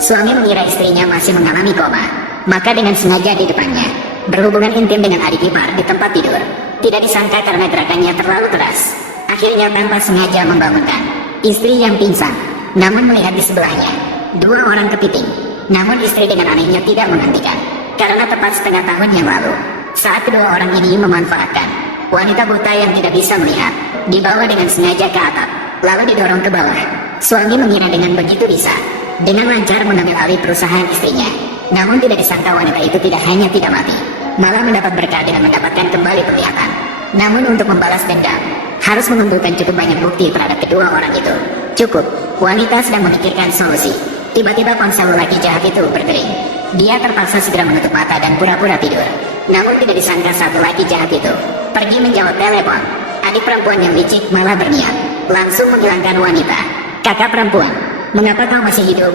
Suami mengira istrinya masih mengalami koma, maka dengan sengaja di depannya berhubungan intim dengan adik ipar di tempat tidur. Tidak disangka karena gerakannya terlalu keras, akhirnya tanpa sengaja membangunkan istri yang pingsan. Namun melihat di sebelahnya dua orang kepiting, namun istri dengan anehnya tidak menghentikan. Karena tepat setengah tahun yang lalu, saat kedua orang ini memanfaatkan wanita buta yang tidak bisa melihat, dibawa dengan sengaja ke atap, lalu didorong ke bawah. Suami mengira dengan begitu bisa dengan lancar mengambil alih perusahaan istrinya. Namun tidak disangka wanita itu tidak hanya tidak mati, malah mendapat berkah dengan mendapatkan kembali penglihatan. Namun untuk membalas dendam, harus mengumpulkan cukup banyak bukti terhadap kedua orang itu. Cukup, wanita sedang memikirkan solusi. Tiba-tiba ponsel lelaki jahat itu berdering. Dia terpaksa segera menutup mata dan pura-pura tidur. Namun tidak disangka saat lelaki jahat itu pergi menjawab telepon, adik perempuan yang licik malah berniat langsung menghilangkan wanita. Kakak perempuan, mengapa kau masih hidup?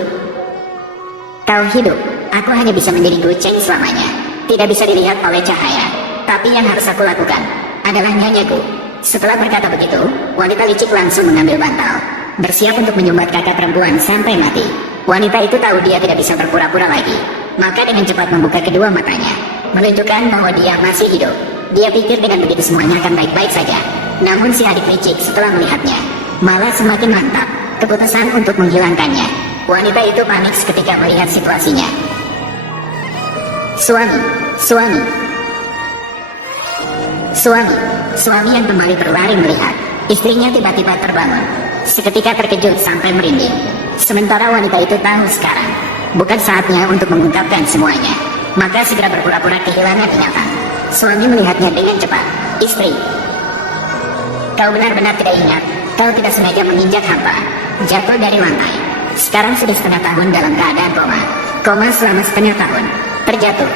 Kau hidup, aku hanya bisa menjadi kucing selamanya. Tidak bisa dilihat oleh cahaya. Tapi yang harus aku lakukan adalah nyanyaku. Setelah berkata begitu, wanita licik langsung mengambil bantal, bersiap untuk menyumbat kakak perempuan sampai mati. Wanita itu tahu dia tidak bisa berpura-pura lagi, maka dengan cepat membuka kedua matanya, menunjukkan bahwa dia masih hidup. Dia pikir dengan begitu semuanya akan baik-baik saja. Namun si adik licik setelah melihatnya, malah semakin mantap keputusan untuk menghilangkannya. Wanita itu panik seketika melihat situasinya. Suami yang kembali berlari melihat istrinya tiba-tiba terbangun, seketika terkejut sampai merinding. Sementara wanita itu tahu sekarang bukan saatnya untuk mengungkapkan semuanya, maka segera berpura-pura kehilangan ingatan. Suami melihatnya dengan cepat. Istri, kau benar-benar tidak ingat, kau tidak sengaja menginjak hampa, jatuh dari lantai. Sekarang sudah setengah tahun dalam keadaan koma selama setengah tahun, terjatuh.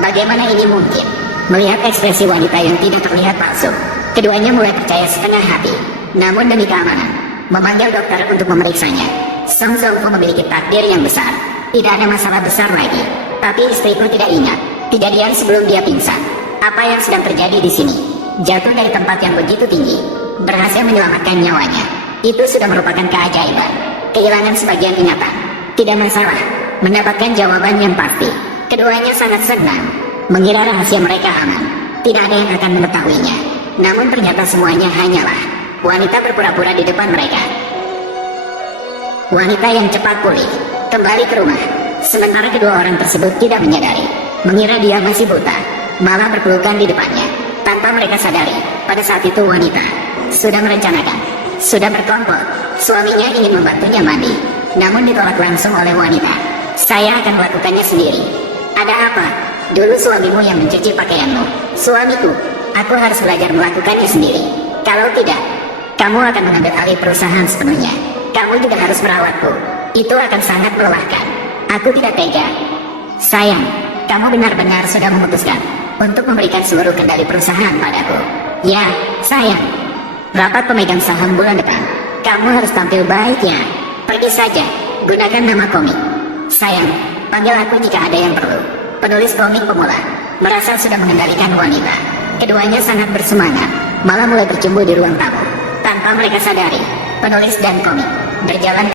Bagaimana ini mungkin? Melihat ekspresi wanita yang tidak terlihat palsu, keduanya mulai percaya setengah hati. Namun demi keamanan, memanggil dokter untuk memeriksanya. Song Zongfu memiliki takdir yang besar, tidak ada masalah besar lagi. Tapi istriku tidak ingat kejadian sebelum dia pingsan. Apa yang sedang terjadi di sini? Jatuh dari tempat yang begitu tinggi, berhasil menyelamatkan nyawanya. Itu sudah merupakan keajaiban. Kehilangan sebagian ingatan, tidak masalah. Mendapatkan jawaban yang pasti. Keduanya sangat senang, mengira rahasia mereka aman. Tidak ada yang akan mengetahuinya. Namun ternyata semuanya hanyalah wanita berpura-pura di depan mereka. Wanita yang cepat pulih, kembali ke rumah. Sementara kedua orang tersebut tidak menyadari, mengira dia masih buta, malah berpelukan di depannya. Tanpa mereka sadari, pada saat itu wanita sudah merencanakan, sudah berkelompok. Suaminya ingin membantunya mandi, namun ditolak langsung oleh wanita. Saya akan melakukannya sendiri. Ada apa? Dulu suamimu yang mencuci pakaianmu. Suamiku, aku harus belajar melakukannya sendiri. Kalau tidak, kamu akan mengambil alih perusahaan sepenuhnya. Kamu juga harus merawatku. Itu akan sangat melelahkan. Aku tidak tega. Sayang, kamu benar-benar sudah memutuskan untuk memberikan seluruh kendali perusahaan padaku. Ya, sayang. Rapat pemegang saham bulan depan. Kamu harus tampil baik ya. Pergi saja, gunakan nama komik. Sayang, panggil aku jika ada yang perlu. Penulis komik pemula, merasa sudah mengendalikan wanita. Keduanya sangat bersemangat, malah mulai bercumbu di ruang tamu. Tanpa mereka sadari, penulis dan komik berjalan